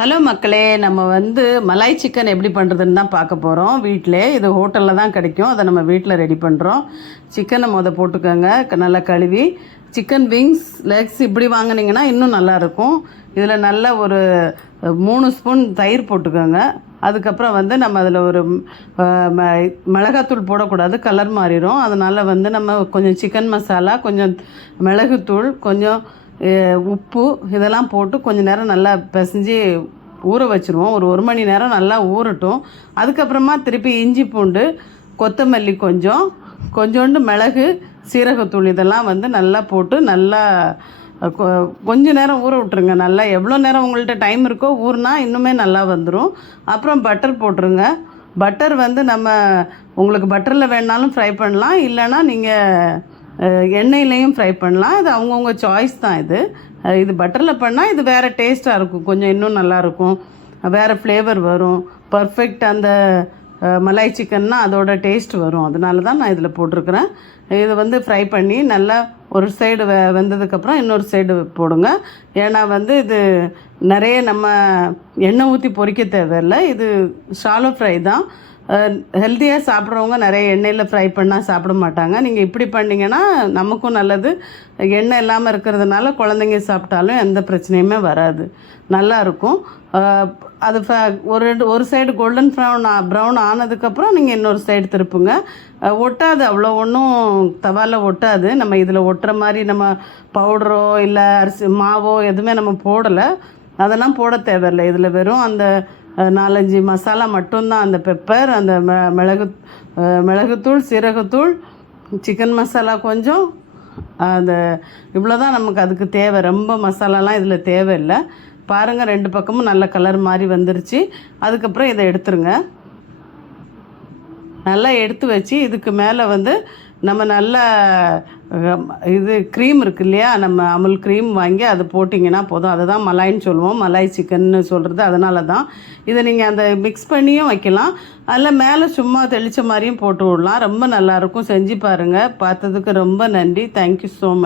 Hello மக்களே, நம்ம Malay chicken எப்படி பண்ணுறதுன்னு தான் பார்க்க போகிறோம். வீட்டிலே இது ஹோட்டலில் தான் கிடைக்கும். அதை நம்ம வீட்டில் ரெடி பண்ணுறோம். சிக்கனை போட்டுக்கோங்க, நல்லா கழுவி. சிக்கன் விங்ஸ் லெக்ஸ் இப்படி வாங்கினீங்கன்னா இன்னும் நல்லாயிருக்கும். இதில் நல்ல ஒரு 3 ஸ்பூன் தயிர் போட்டுக்கோங்க. அதுக்கப்புறம் நம்ம அதில் ஒரு மிளகாத்தூள் போடக்கூடாது, கலர் மாறிடும். அதனால் நம்ம கொஞ்சம் சிக்கன் மசாலா, கொஞ்சம் மிளகுத்தூள், கொஞ்சம் உப்பு இதெல்லாம் போட்டு கொஞ்சம் நேரம் நல்லா பிசைஞ்சு ஊற வச்சுருவோம். ஒரு மணி நேரம் நல்லா ஊறட்டும். அதுக்கப்புறமா திருப்பி இஞ்சி பூண்டு, கொத்தமல்லி, கொஞ்சோண்டு மிளகு, சீரகத்தூள் இதெல்லாம் நல்லா போட்டு நல்லா கொஞ்ச நேரம் ஊற விட்ருங்க. நல்லா எவ்வளோ நேரம் உங்கள்கிட்ட டைம் இருக்கோ ஊறினா இன்னுமே நல்லா வந்துடும். அப்புறம் பட்டர் போட்டுருங்க. பட்டர் நம்ம உங்களுக்கு பட்டரில் வேணாலும் ஃப்ரை பண்ணலாம், இல்லைன்னா நீங்கள் எண்ணெயிலையும் ஃப்ரை பண்ணலாம். இது அவங்கவுங்க சாய்ஸ் தான். இது பட்டரில் பண்ணால் இது வேறு டேஸ்ட்டாக இருக்கும், கொஞ்சம் இன்னும் நல்லாயிருக்கும், வேறு ஃப்ளேவர் வரும். பர்ஃபெக்ட் அந்த மலாய் சிக்கன்னா அதோட டேஸ்ட் வரும். அதனால தான் நான் இதில் போட்டிருக்கிறேன். இது ஃப்ரை பண்ணி நல்லா ஒரு சைடு வெந்ததுக்கப்புறம் இன்னொரு சைடு போடுங்க. ஏன்னா இது நிறைய நம்ம எண்ணெய் ஊற்றி பொரிக்க தேவையில்லை. இது ஷாலோ ஃப்ரை தான். ஹெல்த்தியாக சாப்பிட்றவங்க நிறைய எண்ணெயில் ஃப்ரை பண்ணால் சாப்பிட மாட்டாங்க. நீங்கள் இப்படி பண்ணிங்கன்னா நமக்கும் நல்லது. எண்ணெய் இல்லாமல் இருக்கிறதுனால குழந்தைங்க சாப்பிட்டாலும் எந்த பிரச்சனையுமே வராது, நல்லாயிருக்கும். அது ஒரு சைடு கோல்டன் ப்ரௌன் ஆனதுக்கப்புறம் நீங்கள் இன்னொரு சைடு திருப்புங்க. ஒட்டாது, அவ்வளோ ஒன்றும் தவாவில் ஒட்டாது. நம்ம இதில் ஒட்டுற மாதிரி நம்ம பவுடரோ இல்லை அரிசி மாவோ எதுவுமே நம்ம போடலை, அதெல்லாம் போட தேவையில்லை. இதில் வெறும் அந்த 4-5 மசாலா மட்டும்தான். அந்த பெப்பர், அந்த மிளகுத்தூள், சீரகத்தூள், சிக்கன் மசாலா கொஞ்சம், அந்த இவ்வளோ தான் நமக்கு அதுக்கு தேவை. ரொம்ப மசாலாலாம் இதில் தேவையில்லை. பாருங்கள், 2 பக்கமும் நல்ல கலர் மாதிரி வந்துருச்சு. அதுக்கப்புறம் இதை எடுத்துருங்க. நல்லா எடுத்து வச்சு இதுக்கு மேலே நம்ம நல்லா இது க்ரீம் இருக்குது இல்லையா, நம்ம அமுல் க்ரீம் வாங்கி அது போட்டிங்கன்னா போதும். அதை தான் மலாய்ன்னு சொல்லுவோம், மலாய் சிக்கன்னு சொல்கிறது. அதனால தான் இதை நீங்கள் அந்த மிக்ஸ் பண்ணியும் வைக்கலாம், அதில் மேலே சும்மா தெளித்த மாதிரியும் போட்டு விடலாம். ரொம்ப நல்லாயிருக்கும். செஞ்சு பாருங்கள். பார்த்ததுக்கு ரொம்ப நன்றி. Thank you so much.